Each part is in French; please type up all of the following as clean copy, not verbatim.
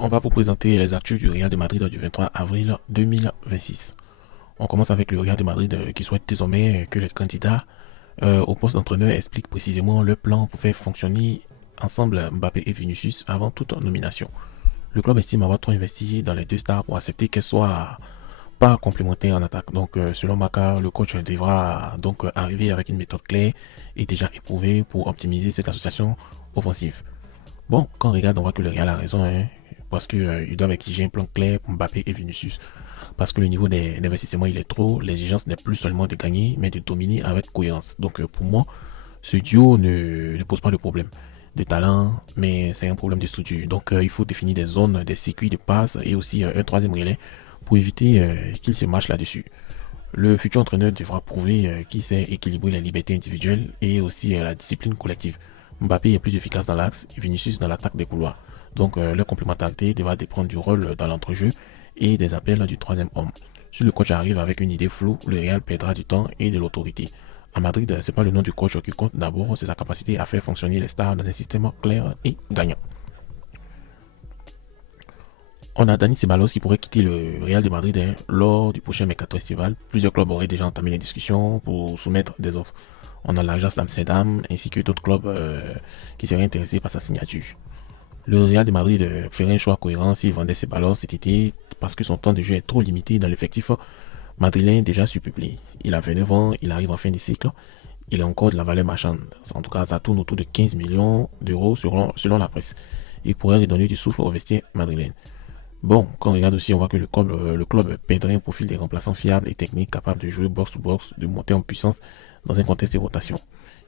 On va vous présenter les actus du Real de Madrid du 23 avril 2026. On commence avec le Real de Madrid qui souhaite désormais que les candidats au poste d'entraîneur expliquent précisément le plan pour faire fonctionner ensemble Mbappé et Vinicius avant toute nomination. Le club estime avoir trop investi dans les deux stars pour accepter qu'elles soient pas complémentaires en attaque. Donc selon Maka, le coach devra donc arriver avec une méthode claire et déjà éprouvée pour optimiser cette association offensive. Bon, quand on regarde, on voit que le Real a raison, hein, parce qu'ils doivent exiger un plan clair pour Mbappé et Vinicius. Parce que le niveau des investissements, il est trop. L'exigence n'est plus seulement de gagner, mais de dominer avec cohérence. Donc pour moi, ce duo ne pose pas de problème de talent, mais c'est un problème de structure. Donc il faut définir des zones, des circuits de passe et aussi un troisième relais pour éviter qu'il se marche là-dessus. Le futur entraîneur devra prouver qu'il sait équilibrer la liberté individuelle et aussi la discipline collective. Mbappé est plus efficace dans l'axe et Vinicius dans l'attaque des couloirs. Donc leur complémentarité devra dépendre du rôle dans l'entrejeu et des appels du troisième homme. Si le coach arrive avec une idée floue, le Real perdra du temps et de l'autorité. À Madrid, c'est pas le nom du coach qui compte d'abord, c'est sa capacité à faire fonctionner les stars dans un système clair et gagnant. On a Dani Ceballos qui pourrait quitter le Real de Madrid lors du prochain mercato estival. Plusieurs clubs auraient déjà entamé les discussions pour soumettre des offres. On a l'Ajax d'Amsterdam ainsi que d'autres clubs qui seraient intéressés par sa signature. Le Real de Madrid ferait un choix cohérent s'il vendait Ceballos cet été parce que son temps de jeu est trop limité dans l'effectif madrilène déjà surpeuplé. Il a 29 ans, il arrive en fin de cycle, il a encore de la valeur marchande. En tout cas, ça tourne autour de 15 millions d'euros selon la presse. Il pourrait redonner du souffle au vestiaire madrilène. Bon, quand on regarde aussi, on voit que le club perdrait un profil des remplaçants fiables et techniques capables de jouer box-to-box, de monter en puissance dans un contexte de rotation.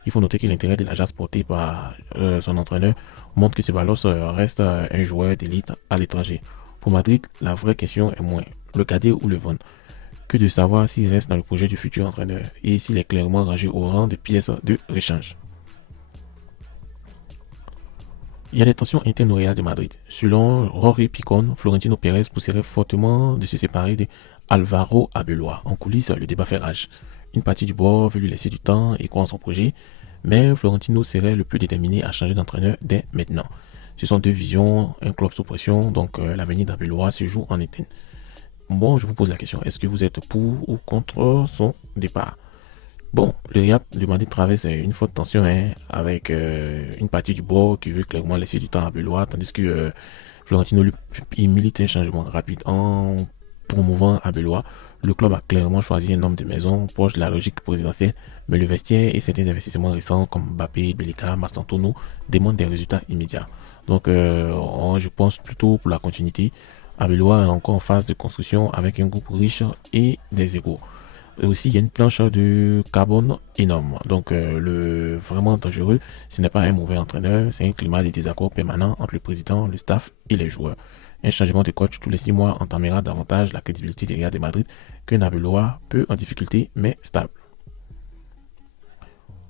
Il faut noter que l'intérêt de l'Ajax porté par son entraîneur montre que Ceballos reste un joueur d'élite à l'étranger. Pour Madrid, la vraie question est moins le cadet ou le vendre que de savoir s'il reste dans le projet du futur entraîneur et s'il est clairement rangé au rang des pièces de rechange. Il y a des tensions internes au Real de Madrid. Selon Rory Picon, Florentino Pérez pousserait fortement de se séparer de Alvaro Arbeloa. En coulisses, le débat fait rage. Une partie du board veut lui laisser du temps et croire en son projet, mais Florentino serait le plus déterminé à changer d'entraîneur dès maintenant. Ce sont deux visions, un club sous pression, donc l'avenir d'Abeloa se joue en étenne. Bon, je vous pose la question, est-ce que vous êtes pour ou contre son départ? Bon, le Real de Madrid traverse une forte tension avec une partie du board qui veut clairement laisser du temps à Belois, tandis que Florentino lui, il milite un changement rapide en promouvant à Belois. Le club a clairement choisi un homme de maison proche de la logique présidentielle, mais le vestiaire et certains investissements récents comme Mbappé, Bellica, Mastantuono demandent des résultats immédiats. Donc, je pense plutôt pour la continuité. Abeloa est encore en phase de construction avec un groupe riche et des égaux. Et aussi, il y a une planche de carbone énorme. Donc, le vraiment dangereux, ce n'est pas un mauvais entraîneur, c'est un climat de désaccord permanent entre le président, le staff et les joueurs. Un changement de coach tous les 6 mois entamera davantage la crédibilité des Real de Madrid qu'un Arbeloa peu en difficulté mais stable.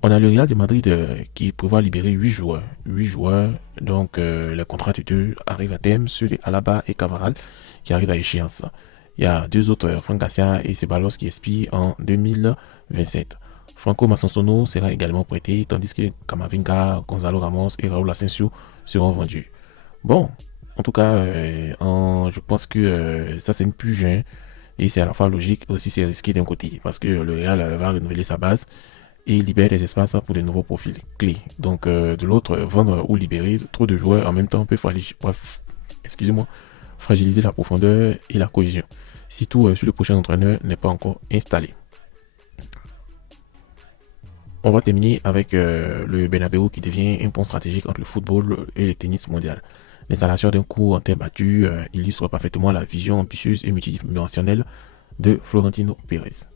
On a le Real de Madrid qui prévoit libérer 8 joueurs. 8 joueurs, donc les contrats de deux arrivent à terme, ceux de Alaba et Cavaral qui arrivent à échéance. Il y a deux autres, Franck Garcia et Ceballos, qui expirent en 2027. Franco Masanzono sera également prêté, tandis que Camavinga, Gonzalo Ramos et Raúl Asensio seront vendus. Bon, en tout cas, je pense que ça c'est une plus jeune et c'est à la fois logique aussi c'est risqué d'un côté parce que le Real va renouveler sa base et libère des espaces pour de nouveaux profils clés. Donc de l'autre, vendre ou libérer trop de joueurs en même temps peut fragiliser la profondeur et la cohésion. Surtout si le prochain entraîneur n'est pas encore installé. On va terminer avec le Bernabéu qui devient un pont stratégique entre le football et le tennis mondial. L'installation d'un court en terre battue illustre parfaitement la vision ambitieuse et multidimensionnelle de Florentino Pérez.